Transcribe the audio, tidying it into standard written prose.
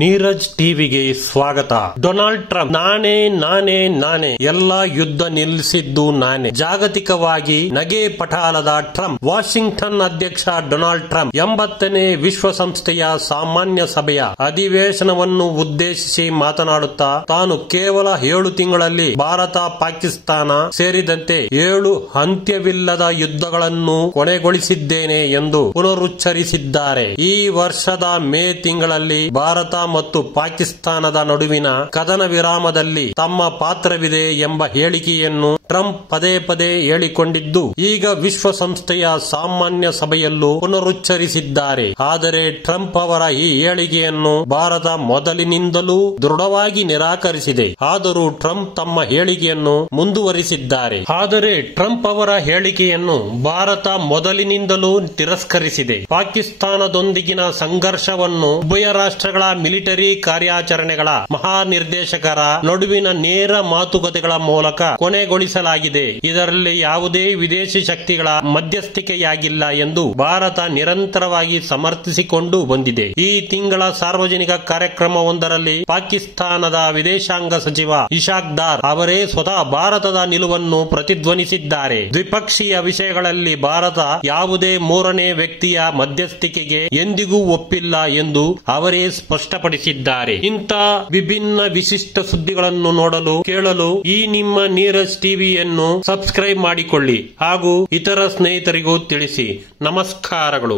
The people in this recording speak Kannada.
ನೀರಜ್ ಟಿವಿಗೆ ಸ್ವಾಗತ. ಡೊನಾಲ್ಡ್ ಟ್ರಂಪ್ ನಾನೇ ಎಲ್ಲಾ ಯುದ್ಧ ನಿಲ್ಲಿಸಿದ್ದು ನಾನೇ. ಜಾಗತಿಕವಾಗಿ ನಗೆ ಪಟಾಲದ ಟ್ರಂಪ್. ವಾಷಿಂಗ್ಟನ್ ಅಧ್ಯಕ್ಷ ಡೊನಾಲ್ಡ್ ಟ್ರಂಪ್ 80ನೇ ವಿಶ್ವಸಂಸ್ಥೆಯ ಸಾಮಾನ್ಯ ಸಭೆಯ ಅಧಿವೇಶನವನ್ನು ಉದ್ದೇಶಿಸಿ ಮಾತನಾಡುತ್ತಾ ತಾನು ಕೇವಲ 7 ತಿಂಗಳಲ್ಲಿ ಭಾರತ, ಪಾಕಿಸ್ತಾನ ಸೇರಿದಂತೆ 7 ಅಂತ್ಯವಿಲ್ಲದ ಯುದ್ಧಗಳನ್ನು ಕೊನೆಗೊಳಿಸಿದ್ದೇನೆ ಎಂದು ಪುನರುಚ್ಚರಿಸಿದ್ದಾರೆ. ಈ ವರ್ಷದ ಮೇ ತಿಂಗಳಲ್ಲಿ ಭಾರತ ಮತ್ತು ಪಾಕಿಸ್ತಾನದ ನಡುವಿನ ಕದನ ವಿರಾಮದಲ್ಲಿ ತಮ್ಮ ಪಾತ್ರವಿದೆ ಎಂಬ ಹೇಳಿಕೆಯನ್ನು ಟ್ರಂಪ್ ಪದೇ ಹೇಳಿಕೊಂಡಿದ್ದು ಈಗ ವಿಶ್ವಸಂಸ್ಥೆಯ ಸಾಮಾನ್ಯ ಸಭೆಯಲ್ಲೂ ಪುನರುಚ್ಚರಿಸಿದ್ದಾರೆ. ಆದರೆ ಟ್ರಂಪ್ ಅವರ ಈ ಹೇಳಿಕೆಯನ್ನು ಭಾರತ ಮೊದಲಿನಿಂದಲೂ ದೃಢವಾಗಿ ನಿರಾಕರಿಸಿದೆ. ಆದರೂ ಟ್ರಂಪ್ ತಮ್ಮ ಹೇಳಿಕೆಯನ್ನು ಮುಂದುವರಿಸಿದ್ದಾರೆ. ಪಾಕಿಸ್ತಾನದೊಂದಿಗಿನ ಸಂಘರ್ಷವನ್ನು ಉಭಯ ರಾಷ್ಟ್ರಗಳ ಮಿಲಿಟರಿ ಕಾರ್ಯಾಚರಣೆಗಳ ಮಹಾನಿರ್ದೇಶಕರ ನಡುವಿನ ನೇರ ಮಾತುಕತೆಗಳ ಮೂಲಕ ಕೊನೆಗೊಳಿಸಲಾಗಿದೆ. ಇದರಲ್ಲಿ ಯಾವುದೇ ವಿದೇಶಿ ಶಕ್ತಿಗಳ ಮಧ್ಯಸ್ಥಿಕೆಯಾಗಿಲ್ಲ ಎಂದು ಭಾರತ ನಿರಂತರವಾಗಿ ಸಮರ್ಥಿಸಿಕೊಂಡು ಬಂದಿದೆ. ಈ ತಿಂಗಳ ಸಾರ್ವಜನಿಕ ಕಾರ್ಯಕ್ರಮವೊಂದರಲ್ಲಿ ಪಾಕಿಸ್ತಾನದ ವಿದೇಶಾಂಗ ಸಚಿವ ಇಶಾಕ್ ದಾರ್ ಅವರೇ ಸ್ವತಃ ಭಾರತದ ನಿಲುವನ್ನು ಪ್ರತಿಧ್ವನಿಸಿದ್ದಾರೆ. ದ್ವಿಪಕ್ಷೀಯ ವಿಷಯಗಳಲ್ಲಿ ಭಾರತ ಯಾವುದೇ ಮೂರನೇ ವ್ಯಕ್ತಿಯ ಮಧ್ಯಸ್ಥಿಕೆಗೆ ಎಂದಿಗೂ ಒಪ್ಪಿಲ್ಲ ಎಂದು ಅವರೇ ಸ್ಪಷ್ಟಪಡಿಸಿದ್ದಾರೆ. ಇಂಥ ವಿಭಿನ್ನ ವಿಶಿಷ್ಟ ಸುದ್ದಿಗಳನ್ನು ನೋಡಲು ಕೇಳಲು ಈ ನಿಮ್ಮ ನೀರಜ್ ಟಿವಿಯನ್ನು ಸಬ್ಸ್ಕ್ರೈಬ್ ಮಾಡಿಕೊಳ್ಳಿ ಹಾಗೂ ಇತರ ಸ್ನೇಹಿತರಿಗೂ ತಿಳಿಸಿ. ನಮಸ್ಕಾರಗಳು.